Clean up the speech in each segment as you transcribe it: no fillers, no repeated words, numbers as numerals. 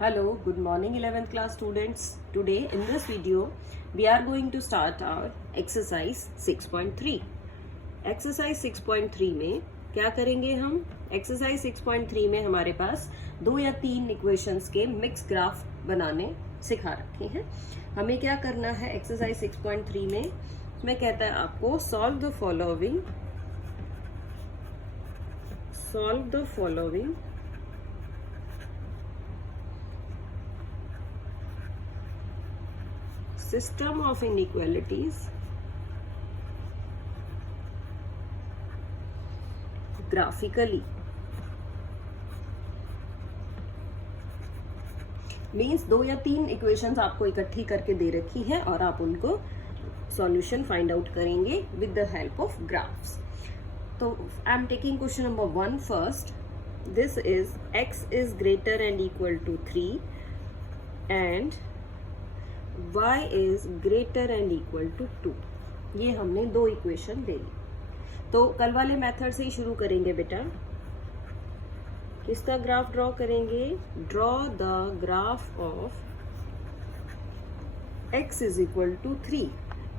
Hello, good morning 11th class students. Today in this video we are going to start our exercise 6.3. Exercise 6.3 में क्या करेंगे हम? Exercise 6.3 में हमारे पास 2 या 3 इक्वेशंस के मिक्स ग्राफ बनाने सिखा रखे हैं. हमें क्या करना है Exercise 6.3 में? इसमें कहता है आपको solve the following system of inequalities graphically. Means 2 या 3 इक्वेशंस आपको इकट्ठी करके दे रखी है और आप उनको सॉल्यूशन फाइंड आउट करेंगे with the help of graphs. तो I am taking question number 1 first. This is x is greater and equal to 3 and y is greater and equal to 2. ये हमने 2 इक्वेशन दे ली. तो कल वाले मेथड से ही शुरू करेंगे बेटा. किसका ग्राफ ड्रॉ करेंगे? Draw the graph of x is equal to 3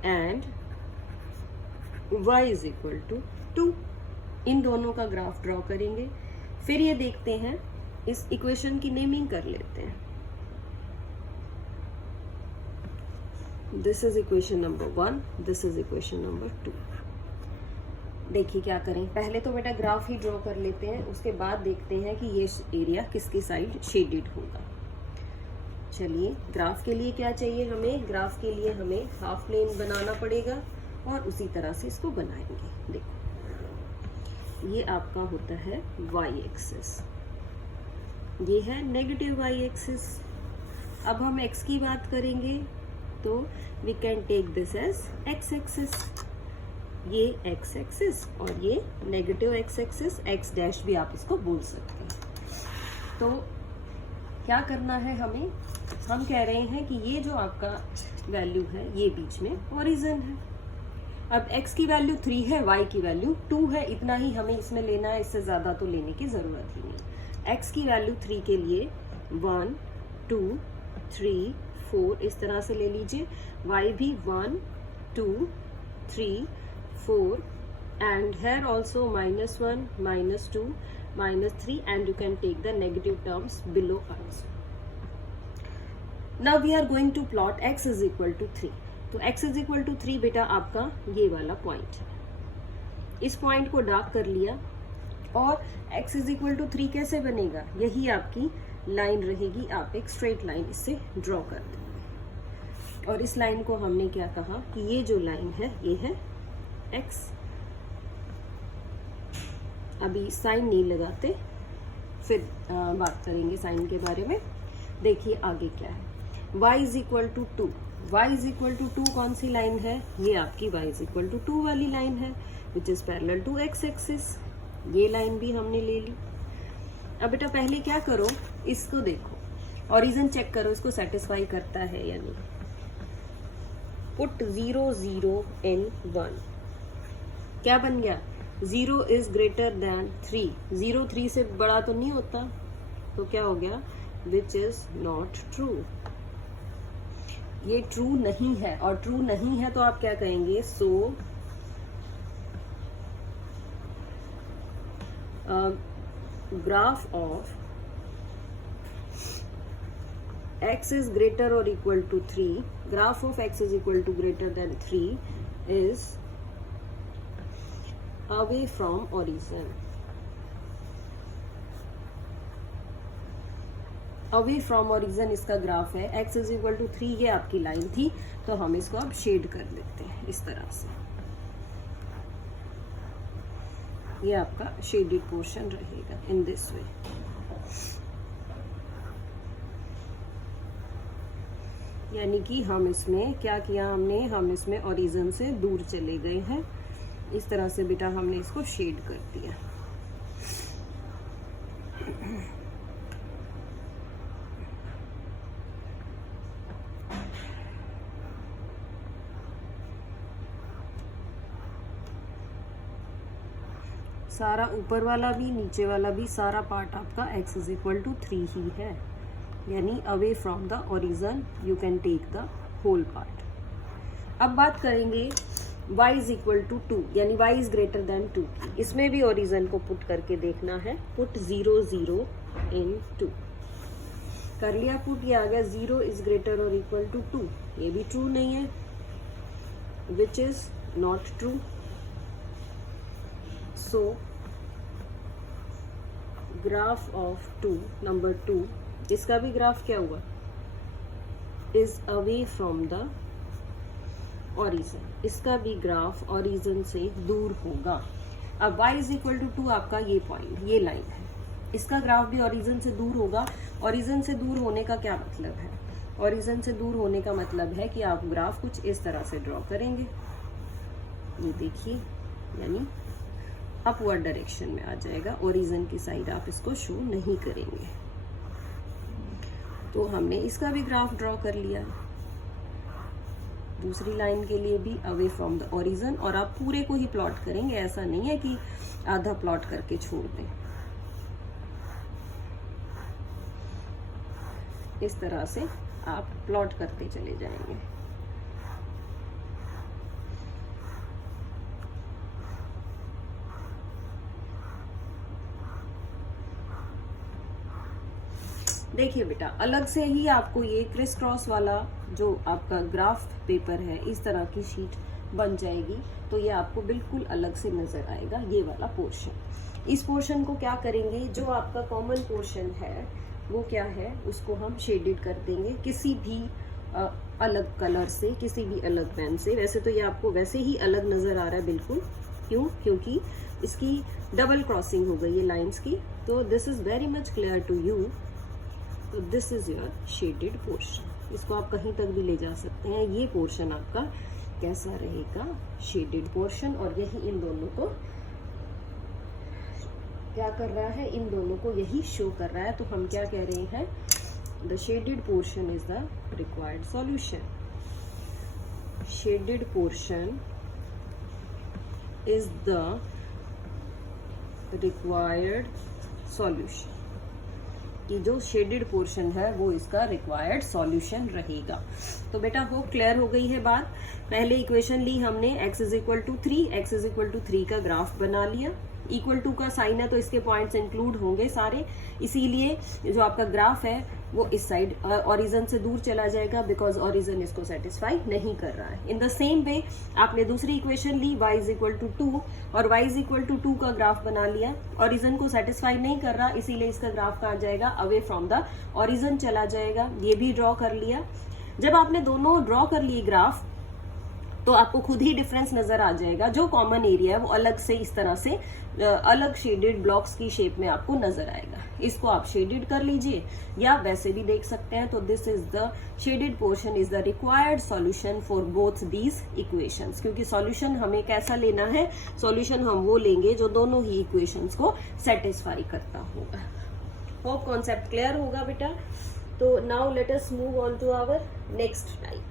and y is equal to 2. इन दोनों का ग्राफ ड्रॉ करेंगे. फिर ये देखते हैं, इस इक्वेशन की नेमिंग कर लेते हैं. This is equation number 1, this is equation number 2. देखिए क्या करें, पहले तो बेटा ग्राफ ही ड्रॉ कर लेते हैं, उसके बाद देखते हैं कि ये एरिया किसकी साइड शेडेड होगा. चलिए, ग्राफ के लिए क्या चाहिए हमें? ग्राफ के लिए हमें हाफ प्लेन बनाना पड़ेगा और उसी तरह से इसको बनाएंगे. देखो, ये आपका होता है y एक्सिस, ये है नेगेटिव y एक्सिस. अब हम x की बात करेंगे तो we can take this as x axis. ये x एक्सिस और ये negative x axis, x dash भी आप इसको बोल सकते हैं. तो क्या करना है हमें? हम कह रहे हैं कि ये जो आपका वैल्यू है ये बीच में ओरिजिन है. अब x की वैल्यू 3 है, y की वैल्यू 2 है. इतना ही हमें इसमें लेना है, इससे ज़्यादा तो लेने की ज़रूरत ही नहीं. x की वैल्यू 3 के लिए 1 2 3 4 इस तरह से ले लीजिए. y भी 1 2 3 4 and here also -1 -2 -3 and you can take the negative terms below also. Now we are going to plot x is equal to 3. तो x is equal to 3 बेटा आपका ये वाला पॉइंट है. इस पॉइंट को डार्क कर लिया और x is equal to 3 कैसे बनेगा? यही आपकी लाइन रहेगी. आप एक स्ट्रेट लाइन इससे ड्रॉ कर देंगे और इस लाइन को हमने क्या कहा कि ये जो लाइन है ये है x. अभी साइन नहीं लगाते, फिर बात करेंगे साइन के बारे में. देखिए आगे क्या है. y is equal to 2. y is equal to 2 कौन सी लाइन है? ये आपकी y इज इक्वल टू 2 वाली लाइन है which is parallel to x axis. ये लाइन भी हमने ले ली. अब बेटा पहले क्या करो, इसको देखो, ओरिजिन चेक करो इसको सेटिस्फाई करता है या नहीं. Put 0 0 in 1. क्या बन गया? 0 इज ग्रेटर देन 3. 0 3 से बड़ा तो नहीं होता, तो क्या हो गया? Which is not true. ये ट्रू नहीं है, और ट्रू नहीं है तो आप क्या कहेंगे? सो graph of x is greater or equal to 3, graph of x is equal to greater than 3 is away from origin. Away from origin इसका ग्राफ है. x is equal to 3 ये आपकी लाइन थी, तो हम इसको अब शेड कर लेते हैं इस तरह से. ये आपका शेडेड पोर्शन रहेगा इन दिस वे. यानी कि हम इसमें क्या किया हमने? हम इसमें ओरिजिन से दूर चले गए हैं. इस तरह से बेटा हमने इसको शेड कर दिया. सारा ऊपर वाला भी नीचे वाला भी सारा पार्ट आपका x इज इक्वल टू 3 ही है. यानी away from the origin you can take the whole part. अब बात करेंगे y इज इक्वल टू 2 यानी y इज ग्रेटर देन 2 की। इसमें भी ओरिजिन को पुट करके देखना है। पुट 0 0 इन 2 कर लिया पुट, ये आ गया 0 इज ग्रेटर और इक्वल टू 2। ये भी ट्रू नहीं है, which is not true. So graph of 2 number 2, इसका भी ग्राफ क्या हुआ, is away from the origin. इसका भी ग्राफ ओरिजिन से दूर होगा। अब y इज इक्वल टू 2 आपका ये पॉइंट, ये लाइन है, इसका ग्राफ भी ओरिजिन से दूर होगा। ओरिजिन से दूर होने का क्या मतलब है, ओरिजिन से दूर होने का मतलब है कि आप ग्राफ कुछ इस तरह से ड्रॉ करेंगे, ये देखिए, यानी अपवर्ड डायरेक्शन में आ जाएगा। ओरिजिन की साइड आप इसको शो नहीं करेंगे। तो हमने इसका भी ग्राफ ड्रॉ कर लिया। दूसरी लाइन के लिए भी अवे फ्रॉम द ओरिजिन, और आप पूरे को ही प्लॉट करेंगे, ऐसा नहीं है कि आधा प्लॉट करके छोड़ दें। इस तरह से आप प्लॉट करते चले जाएंगे। देखिए बेटा, अलग से ही आपको ये क्रिस क्रॉस वाला जो आपका ग्राफ पेपर है, इस तरह की शीट बन जाएगी, तो ये आपको बिल्कुल अलग से नजर आएगा ये वाला पोर्शन। इस पोर्शन को क्या करेंगे, जो आपका कॉमन पोर्शन है वो क्या है, उसको हम शेडेड कर देंगे किसी भी अलग कलर से, किसी भी अलग पेन से। वैसे तो ये आपको वैसे ही अलग नजर आ रहा है बिल्कुल, क्यों, क्योंकि इसकी डबल क्रॉसिंग हो गई है लाइंस की। तो this is very much clear to you. तो this is your shaded portion. इसको आप कहीं तक भी ले जा सकते हैं। ये पोर्शन आपका कैसा रहेगा, शेडेड पोर्शन, और यही इन दोनों को क्या कर रहा है, इन दोनों को यही शो कर रहा है। तो हम क्या कह रहे हैं, the shaded portion is the required solution. Shaded portion is the required solution, कि जो शेडेड पोर्शन है वो इसका रिक्वायर्ड सॉल्यूशन रहेगा। तो बेटा वो क्लियर हो गई है बात। पहले इक्वेशन ली हमने, x is equal to 3, x is equal to 3 का ग्राफ बना लिया। इक्वल टू का साइन है तो इसके पॉइंट्स इंक्लूड होंगे सारे, इसीलिए जो आपका ग्राफ है वो इस साइड ओरिजिन से दूर चला जाएगा, बिकॉज ओरिजिन इसको सेटिस्फाई नहीं कर रहा है। इन द सेम वे आपने दूसरी इक्वेशन ली, y इज इक्वल टू 2, और y इज इक्वल टू 2 का ग्राफ बना लिया। ओरिजिन को सेटिस्फाई नहीं कर रहा, इसीलिए इसका ग्राफ कहाँ जाएगा, अवे फ्रॉम द ओरिजिन चला जाएगा। ये भी ड्रॉ कर लिया। जब आपने दोनों ड्रॉ कर लिए ग्राफ, तो आपको खुद ही डिफरेंस नजर आ जाएगा। जो कॉमन एरिया है वो अलग से इस तरह से अलग शेडेड ब्लॉक्स की शेप में आपको नजर आएगा। इसको आप शेडेड कर लीजिए या वैसे भी देख सकते हैं। तो this is the shaded portion is the required solution for both these equations. क्योंकि सॉल्यूशन हमें कैसा लेना है, सॉल्यूशन हम वो लेंगे जो दोनों ही इक्वेशंस को सेटिस्फाई करता होगा। होप कॉन्सेप्ट क्लियर होगा बेटा। तो now let us move on to our next type.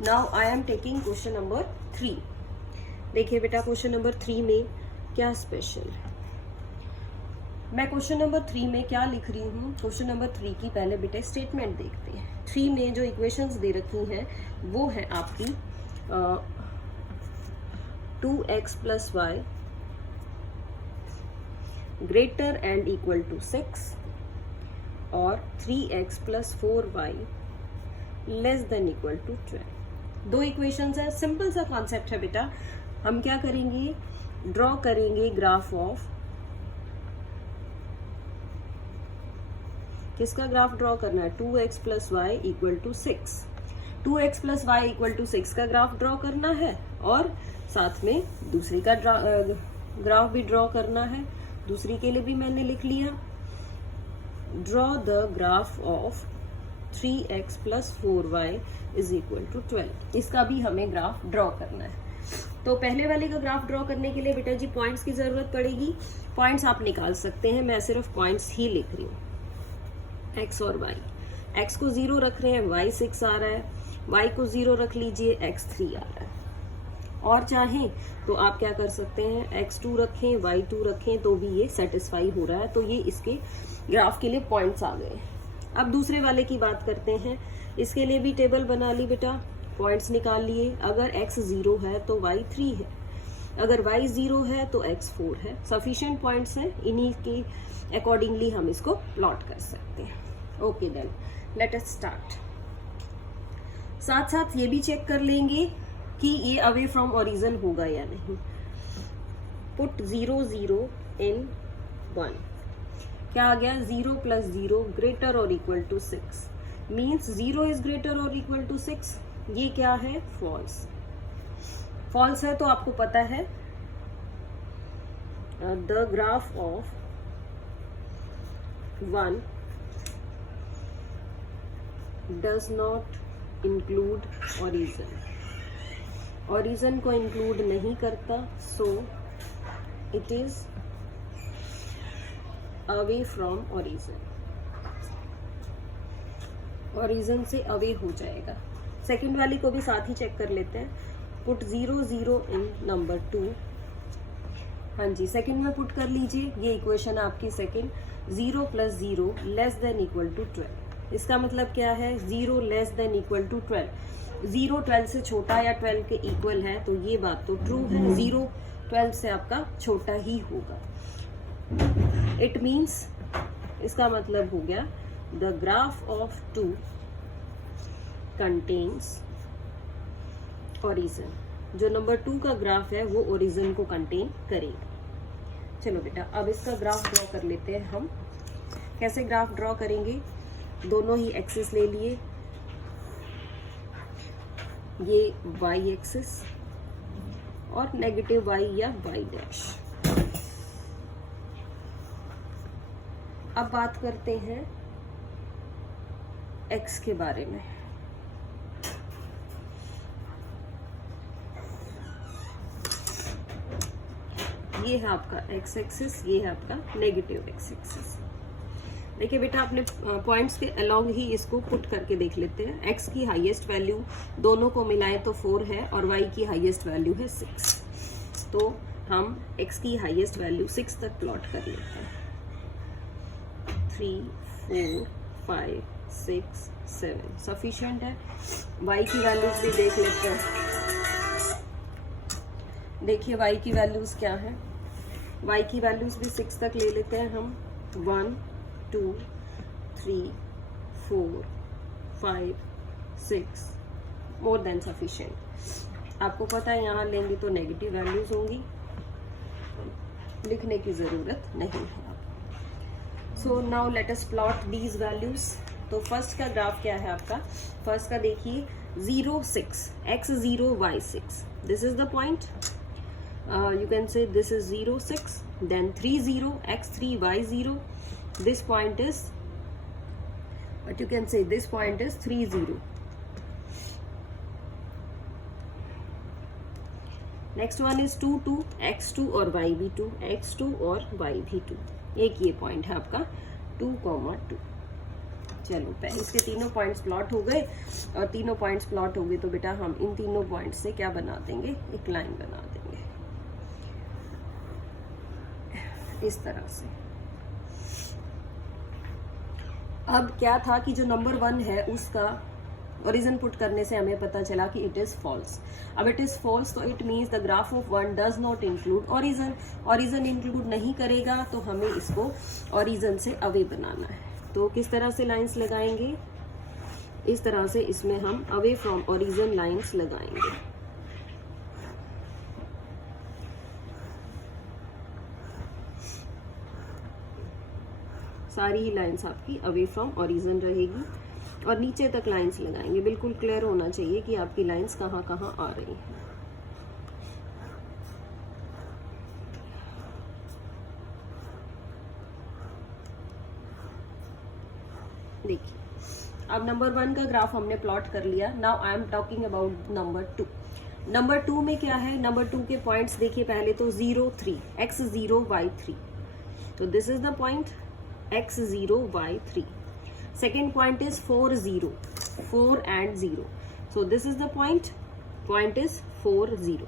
Now I am taking question number 3। देखिए बेटा, क्वेश्चन नंबर 3 में क्या स्पेशल है। मैं क्वेश्चन नंबर 3 में क्या लिख रही हूँ, क्वेश्चन नंबर 3 की पहले बेटा स्टेटमेंट देखते हैं। 3 में जो इक्वेशंस दे रखी हैं वो है आपकी 2x plus y greater and equal to 6 और 3x plus 4y less than equal to 12। दो इक्वेशंस है, सिंपल सा कॉन्सेप्ट है बेटा। हम क्या करेंगे, ड्रॉ करेंगे ग्राफ ऑफ, किसका ग्राफ ड्रॉ करना है, 2x plus y equal to 6। 2x plus y equal to 6 का ग्राफ ड्रॉ करना है, और साथ में दूसरी का ग्राफ भी ड्रॉ करना है। दूसरी के लिए भी मैंने लिख लिया, draw the graph of 3x plus 4y is equal to 12। इसका भी हमें ग्राफ ड्रॉ करना है। तो पहले वाले का ग्राफ ड्रॉ करने के लिए बेटा जी पॉइंट्स की जरूरत पड़ेगी। पॉइंट्स आप निकाल सकते हैं, मैं सिर्फ पॉइंट्स ही लिख रही हूँ। x और y, x को 0 रख रहे हैं, y 6 आ रहा है, y को 0 रख लीजिए, x 3 आ रहा है। और चाहें तो आप क्या कर सकते हैं, x2 रखें, y2 रखें, तो भी ये सेटिस्फाई हो रहा है। तो ये इसके ग्राफ के लिए पॉइंट्स आ गए। अब दूसरे वाले की बात करते हैं। इसके लिए भी टेबल बना ली बेटा, पॉइंट्स निकाल लिए। अगर x 0 है तो y 3 है, अगर y 0 है तो x 4 है। सफिशिएंट पॉइंट्स हैं, इन्हीं के अकॉर्डिंगली हम इसको प्लॉट कर सकते हैं। Okay then let us start. साथ साथ ये भी चेक कर लेंगे कि ये अवे फ्रॉम ओरिजिन होगा या नहीं। पुट 0 0 इन 1, क्या आ गया? 0 + 0 ग्रेटर और equal to 6 means 0 is greater और इक्वल टू 6। ये क्या है? फॉल्स। फॉल्स है तो आपको पता है the graph of 1 does not include origin. Origin को इंक्लूड नहीं करता, so it is away from origin. Origin से अवे हो जाएगा। सेकंड वाली को भी साथ ही चेक कर लेते हैं। पुट 0 0 इन नंबर 2। हाँ जी, सेकंड में पुट कर लीजिए। ये इक्वेशन आपकी second. 0 + 0 less than equal to 12। इसका मतलब क्या है? 0 लेस देन इक्वल टू 12। 0 12 से छोटा या 12 के इक्वल है, तो ये बात तो ट्रू है। 0 12 से आपका छोटा ही होगा। इट मीन्स, इसका मतलब हो गया the graph of 2 contains origin. जो नंबर 2 का ग्राफ है वो ओरिजिन को कंटेन करेगा। चलो बेटा, अब इसका ग्राफ ड्रॉ कर लेते हैं हम। कैसे ग्राफ ड्रॉ करेंगे? दोनों ही एक्सिस ले लिए, ये y एक्सिस और नेगेटिव y या y डैश। अब बात करते हैं x के बारे में। ये है आपका x एक्सिस, ये है आपका नेगेटिव x एक्सिस। देखिए बेटा, अपने पॉइंट्स के अलोंग ही इसको पुट करके देख लेते हैं। x की हाईएस्ट वैल्यू दोनों को मिलाएं तो 4 है और y की हाईएस्ट वैल्यू है 6। तो हम x की हाईएस्ट वैल्यू 6 तक प्लॉट कर लेते हैं। 3 4 5 6 7 सफिशिएंट है। y की वैल्यूज भी देख लेते हैं। देखिए y की वैल्यूज क्या है? y की वैल्यूज भी 6 तक ले लेते हैं हम। 1 2 3 4 5 6 मोर देन सफिशिएंट। आपको पता है यहाँ लेंगे तो नेगेटिव वैल्यूज होंगी, लिखने की जरूरत नहीं है। So now let us plot these values. तो फर्स्ट का ग्राफ क्या है आपका? फर्स्ट का देखिए 0 6 x 0 y 6। This is the point. You can say this is 0 6, then 3 0 x 3 y 0. This point is, but you can say this point is 3 0. Next one is 2 2 x 2 और y भी 2, x 2 और y भी 2। एक ये point है आपका 2, 2। चलो इसके तीनों पॉइंट्स प्लॉट हो गए, और तीनों पॉइंट्स प्लॉट हो गए तो बेटा हम इन तीनों पॉइंट्स से क्या बना देंगे? एक लाइन बना देंगे इस तरह से। अब क्या था कि जो नंबर 1 है उसका ओरिजिन पुट करने से हमें पता चला कि इट इज फॉल्स। अब इट इज फॉल्स तो it means the graph of 1 does not include origin. Origin include नहीं करेगा तो हमें इसको ओरिजिन से अवे बनाना है। तो किस तरह से लाइंस लगाएंगे? इस तरह से इसमें हम अवे फ्रॉम ओरिजिन लाइंस लगाएंगे। सारी ही लाइंस आपकी अवे फ्रॉम ओरिजिन रहेगी और नीचे तक लाइंस लगाएंगे। बिल्कुल क्लियर होना चाहिए कि आपकी लाइंस कहाँ कहाँ आ रही हैं। देखिए, अब नंबर 1 का ग्राफ हमने प्लॉट कर लिया। Now I am talking about number 2। Number 2 में क्या है? नंबर 2 के पॉइंट्स देखिए। पहले तो 0 3 x 0 y 3, तो this is the point x 0 y 3। Second point is 4 0, 4 and 0, so this is the point is 4 0।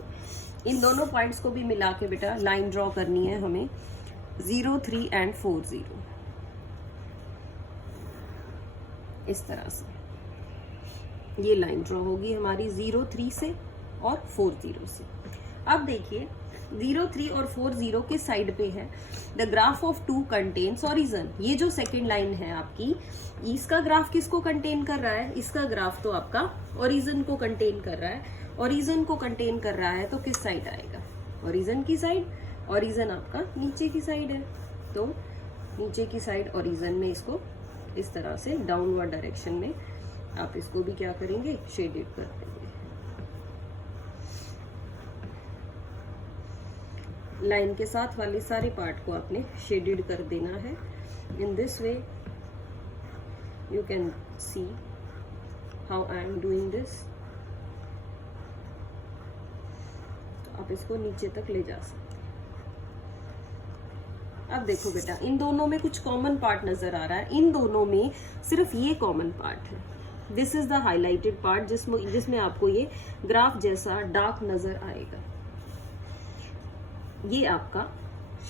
इन दोनों पॉइंट्स को भी मिला के बेटा लाइन ड्रॉ करनी है हमें 0 3 and 4 0। इस तरह से ये लाइन ड्रॉ होगी हमारी 0 3 से और 4 0 से। अब देखिए 0 3 और 4 0 के साइड पे है। The graph of 2 contains origin, ये जो सेकेंड लाइन है आपकी, इसका ग्राफ किसको कंटेन कर रहा है? इसका ग्राफ तो आपका ओरिजन को कंटेन कर रहा है। ओरिजन को कंटेन कर रहा है तो किस साइड आएगा? ओरिजन की साइड। ओरिजन आपका नीचे की साइड है, तो नीचे की साइड ओरिजन में इसको इस तरह से डाउनवर्ड डायरेक्शन में आप इसको भी क्या करेंगे? शेडेड कर देंगे। लाइन के साथ वाले सारे पार्ट को आपने शेडेड कर देना है। इन this way you can see how I am doing this. तो आप इसको नीचे तक ले जा सकते हैं। अब देखो बेटा, इन दोनों में कुछ कॉमन पार्ट नजर आ रहा है। इन दोनों में सिर्फ ये कॉमन पार्ट है। This is the highlighted part जिसमें आपको ये ग्राफ जैसा डार्क नजर आएगा। ये आपका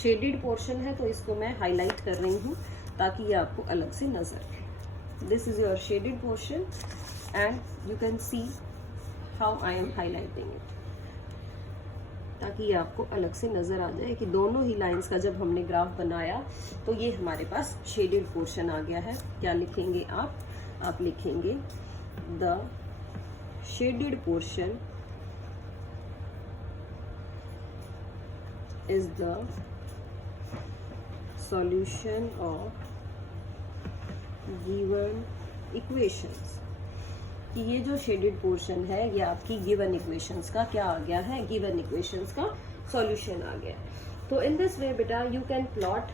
शेडेड पोर्शन है, तो इसको मैं हाईलाइट कर रही हूँ ताकि ये आपको अलग से नजर आए। This is your shaded portion and you can see how I am highlighting it, ताकि ये आपको अलग से नजर आ जाए कि दोनों ही लाइंस का जब हमने ग्राफ बनाया तो ये हमारे पास शेडेड पोर्शन आ गया है। क्या लिखेंगे आप लिखेंगे the shaded portion is the solution of given equations। कि ये जो शेडेड पोर्शन है ये आपकी गिवन इक्वेशंस का क्या आ गया है? गिवन इक्वेशंस का सॉल्यूशन आ गया। तो इन दिस वे बेटा you can plot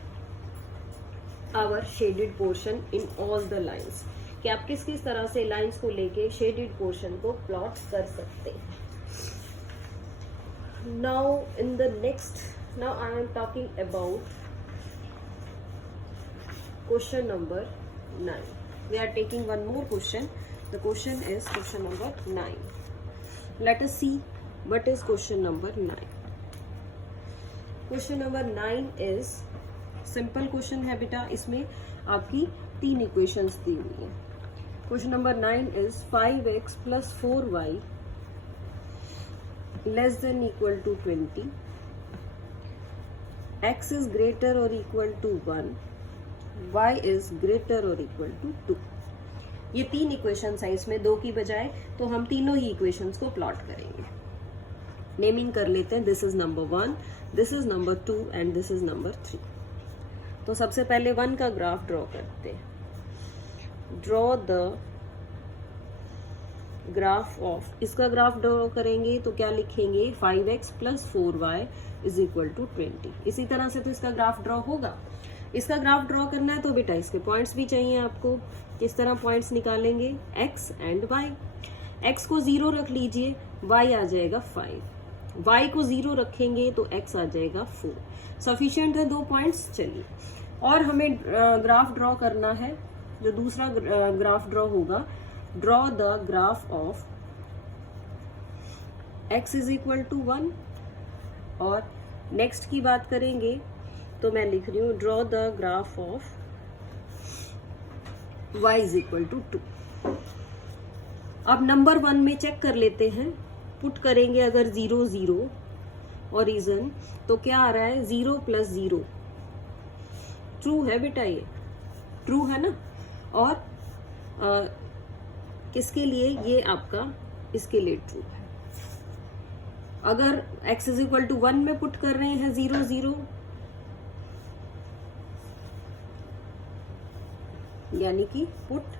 our shaded portion in all the lines, कि आप किस किस तरह से लाइंस को लेके शेडेड पोर्शन को प्लॉट कर सकते हैं। Now I am talking about question number 9. We are taking one more question. The question is question number 9. Let us see what is question number 9. Question number 9 is simple question है बेटा। इसमें आपकी 3 equations दी हुई हैं। Question number 9 is 5x plus 4y less than equal to 20, x is greater or equal to 1, y is greater or equal to 2। ये 3 equations हैं इसमें, 2 की बजाय, तो हम तीनों ही इक्वेशंस को प्लॉट करेंगे। नेमिंग कर लेते हैं। This is number 1, this is number 2 and this is number 3। तो सबसे पहले 1 का ग्राफ ड्रॉ करते हैं। ड्रॉ द ग्राफ ऑफ, इसका ग्राफ ड्रॉ करेंगे तो क्या लिखेंगे? 5x plus 4y is equal to 20। इसी तरह से तो इसका ग्राफ ड्रॉ होगा। इसका ग्राफ ड्रॉ करना है तो बेटा इसके पॉइंट्स भी चाहिए आपको। किस तरह पॉइंट्स निकालेंगे? x and y। x को 0 रख लीजिए, y आ जाएगा 5। y को 0 रखेंगे तो x आ जाएगा 4। सफिशिएंट है 2 पॉइंट्स। चलिए, और हमें ग्राफ ड्रॉ करना है। जो दूसरा ग्राफ ड्रॉ होगा, draw the graph of x is equal to 1। और नेक्स्ट की बात करेंगे तो मैं लिख रही हूँ draw the graph of y is equal to 2। अब नंबर 1 में चेक कर लेते हैं। पुट करेंगे अगर 0 0 ओरिजन तो क्या आ रहा है? 0 प्लस 0। ट्रू है बेटा, ये ट्रू है ना। और किसके लिए? ये आपका इसके लिए ट्रू है। अगर x इज इक्वल टू 1 में पुट कर रहे हैं 0 0, यानी कि पुट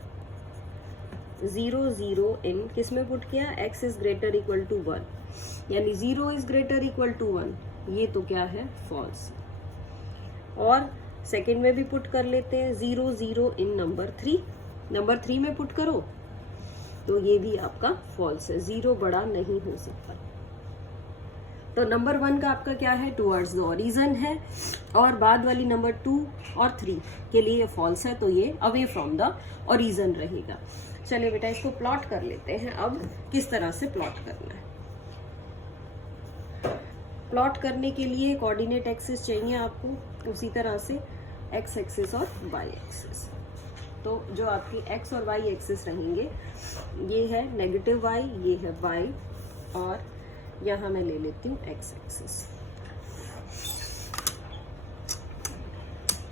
0 0 इन किस में पुट किया? x is greater equal to 1, यानी 0 इज ग्रेटर इक्वल टू 1। ये तो क्या है? फॉल्स। और सेकेंड में भी पुट कर लेते हैं 0 0 इन नंबर 3। नंबर 3 में पुट करो तो ये भी आपका फॉल्स है, 0 बड़ा नहीं हो सकता। तो नंबर 1 का आपका क्या है? टुवर्ड्स द ओरिजन है। और बाद वाली नंबर 2 और 3 के लिए ये फॉल्स है, तो ये अवे फ्रॉम द ओरिजन रहेगा। चलिए बेटा, इसको प्लॉट कर लेते हैं। अब किस तरह से प्लॉट करना है? प्लॉट करने के लिए कोऑर्डिनेट एक्सिस चाहिए आपको, उसी तरह से x एक्सिस और y एक्सिस। तो जो आपकी x और y एक्सिस रहेंगे, ये है नेगेटिव y, ये है y, और यहाँ मैं ले लेती हूँ x एक्सिस,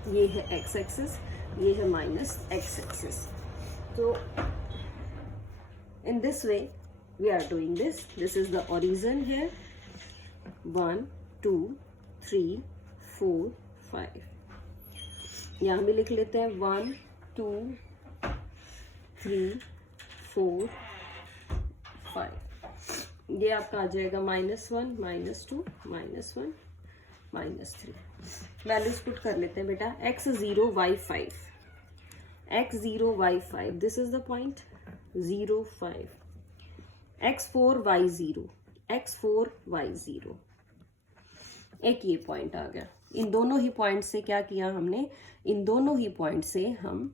ये है x एक्सिस, ये है माइनस x एक्सिस। तो in this way we are doing this. This is the origin here. 1 2 3 4 5, यहाँ भी लिख लेते हैं 1 2 3 4 5। ये आपका आ जाएगा -1 -2 -1 -3। वैल्यूज पुट कर लेते हैं बेटा। x0 y5, x0 y5, this is the point 0 5, x4 y0, x4 y0, एक ये पॉइंट आ गया। इन दोनों ही पॉइंट से क्या किया हमने, इन दोनों ही पॉइंट से हम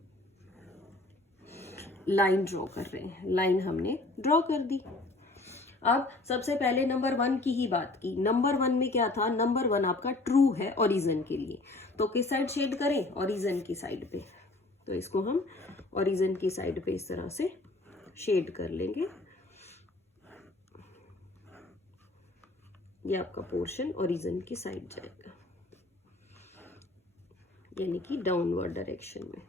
लाइन ड्रॉ कर रहे हैं, लाइन हमने ड्रॉ कर दी। अब सबसे पहले नंबर 1 की ही बात की। नंबर 1 में क्या था, नंबर 1 आपका ट्रू है ओरिजिन के लिए, तो किस साइड शेड करें, ओरिजिन की साइड पे। तो इसको हम ओरिजिन की साइड पे इस तरह से शेड कर लेंगे। ये आपका पोर्शन ओरिजिन की साइड जाएगा, यानी कि डाउनवर्ड डायरेक्शन में।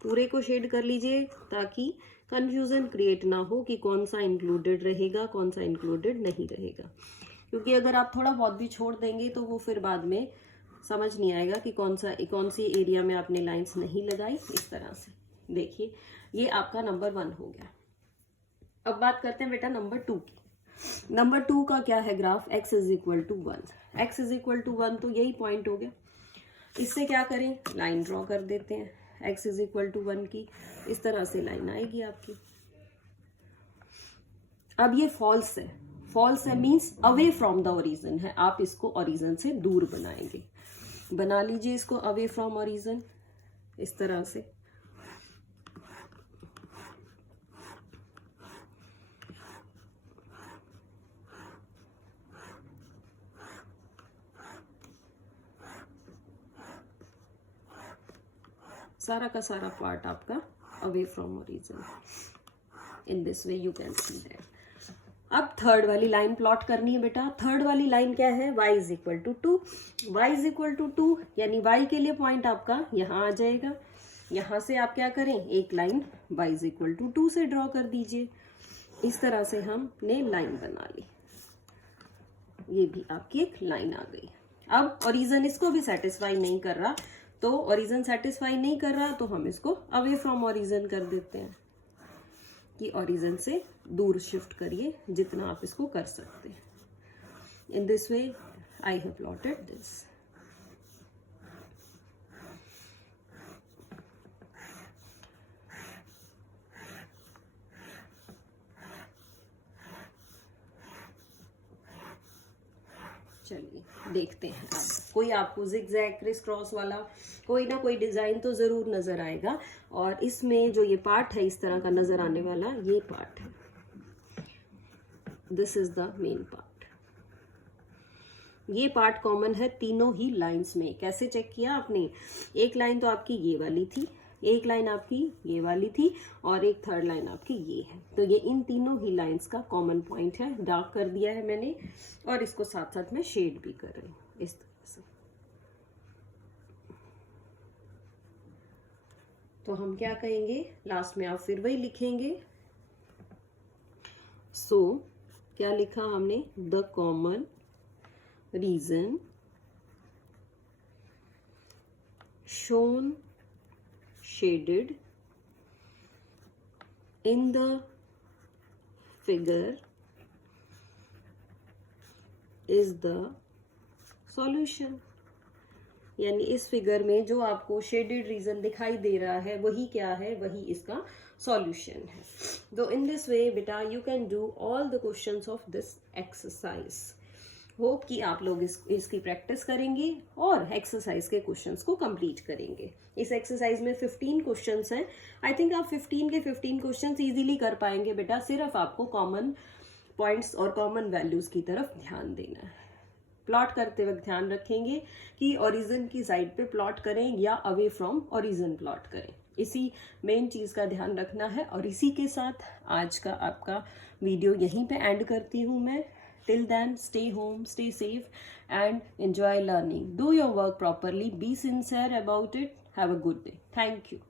पूरे को शेड कर लीजिए ताकि कंफ्यूजन क्रिएट ना हो कि कौन सा इंक्लूडेड रहेगा, कौन सा इंक्लूडेड नहीं रहेगा। क्योंकि अगर आप थोड़ा बहुत भी छोड़ देंगे तो वो फिर बाद में समझ नहीं आएगा कि कौन सी एरिया में आपने लाइंस नहीं लगाई। इस तरह से देखिए, ये आपका नंबर 1 हो गया। अब बात करते हैं बेटा नंबर 2 की। नंबर 2 का क्या है graph, x is equal to 1, x is equal to 1, तो यही पॉइंट हो गया। इससे क्या करें, लाइन ड्रॉ कर देते हैं। x इज इक्वल टू 1 की इस तरह से लाइन आएगी आपकी। अब ये फॉल्स है, फॉल्स है means away from the origin है। आप इसको ओरिजिन से दूर बनाएंगे, बना लीजिए इसको अवे फ्रॉम ओरिजिन इस तरह से। सारा का सारा पार्ट आपका away from origin. In this way you can see that. अब थर्ड वाली लाइन प्लॉट करनी है बेटा। थर्ड वाली लाइन क्या है, y is equal to 2, y is equal to 2, यानी y के लिए पॉइंट आपका यहाँ आ जाएगा। यहाँ से आप क्या करें, एक line y is equal to 2 से ड्रॉ कर दीजिए। इस तरह से हमने लाइन बना ली, ये भी आपकी एक लाइन आ गई। अब ओरिजिन इसको भी सेटिस्फाई नहीं कर रहा, तो ओरिजिन सेटिस्फाई नहीं कर रहा तो हम इसको अवे फ्रॉम ओरिजिन कर देते हैं कि ओरिजिन से दूर शिफ्ट करिए जितना आप इसको कर सकते हैं। इन this way I have plotted this. चलिए देखते हैं। अब कोई आपको जिगजैग क्रिस क्रॉस वाला कोई ना कोई डिजाइन तो जरूर नजर आएगा, और इसमें जो ये पार्ट है इस तरह का नजर आने वाला, ये पार्ट है, this is the main part. ये पार्ट कॉमन है तीनों ही लाइंस में। कैसे चेक किया आपने, एक लाइन तो आपकी ये वाली थी, एक लाइन आपकी ये वाली थी, और एक थर्ड लाइन आपकी ये है। तो ये इन तीनों ही लाइंस का कॉमन पॉइंट है। डार्क कर दिया है मैंने, और इसको साथ साथ में शेड भी कर रही हूँ इस तरह से। तो हम क्या कहेंगे, लास्ट में आप फिर वही लिखेंगे। सो क्या लिखा हमने, the common region shown shaded in the figure is the solution। यानी इस फिगर में जो आपको शेडेड रीजन दिखाई दे रहा है वही क्या है, वही इसका सॉल्यूशन है। तो इन दिस वे बेटा you can do all the questions of this exercise. Hope कि आप लोग इसकी प्रैक्टिस करेंगे और एक्सरसाइज के क्वेश्चंस को कंप्लीट करेंगे। इस एक्सरसाइज में 15 क्वेश्चंस हैं। आई थिंक आप 15 के 15 क्वेश्चंस इजीली कर पाएंगे बेटा। सिर्फ आपको कॉमन पॉइंट्स और कॉमन वैल्यूज की तरफ ध्यान देना है। प्लॉट करते वक्त ध्यान रखेंगे कि ओरिजिन की साइड पे प्लॉट करें या अवे फ्रॉम ओरिजिन प्लॉट करें, इसी मेन चीज़ का ध्यान रखना है। और इसी के साथ आज का आपका वीडियो यहीं पे एंड करती हूँ मैं। Till then stay home, stay safe and enjoy learning. Do your work properly, be sincere about it. Have a good day. Thank you.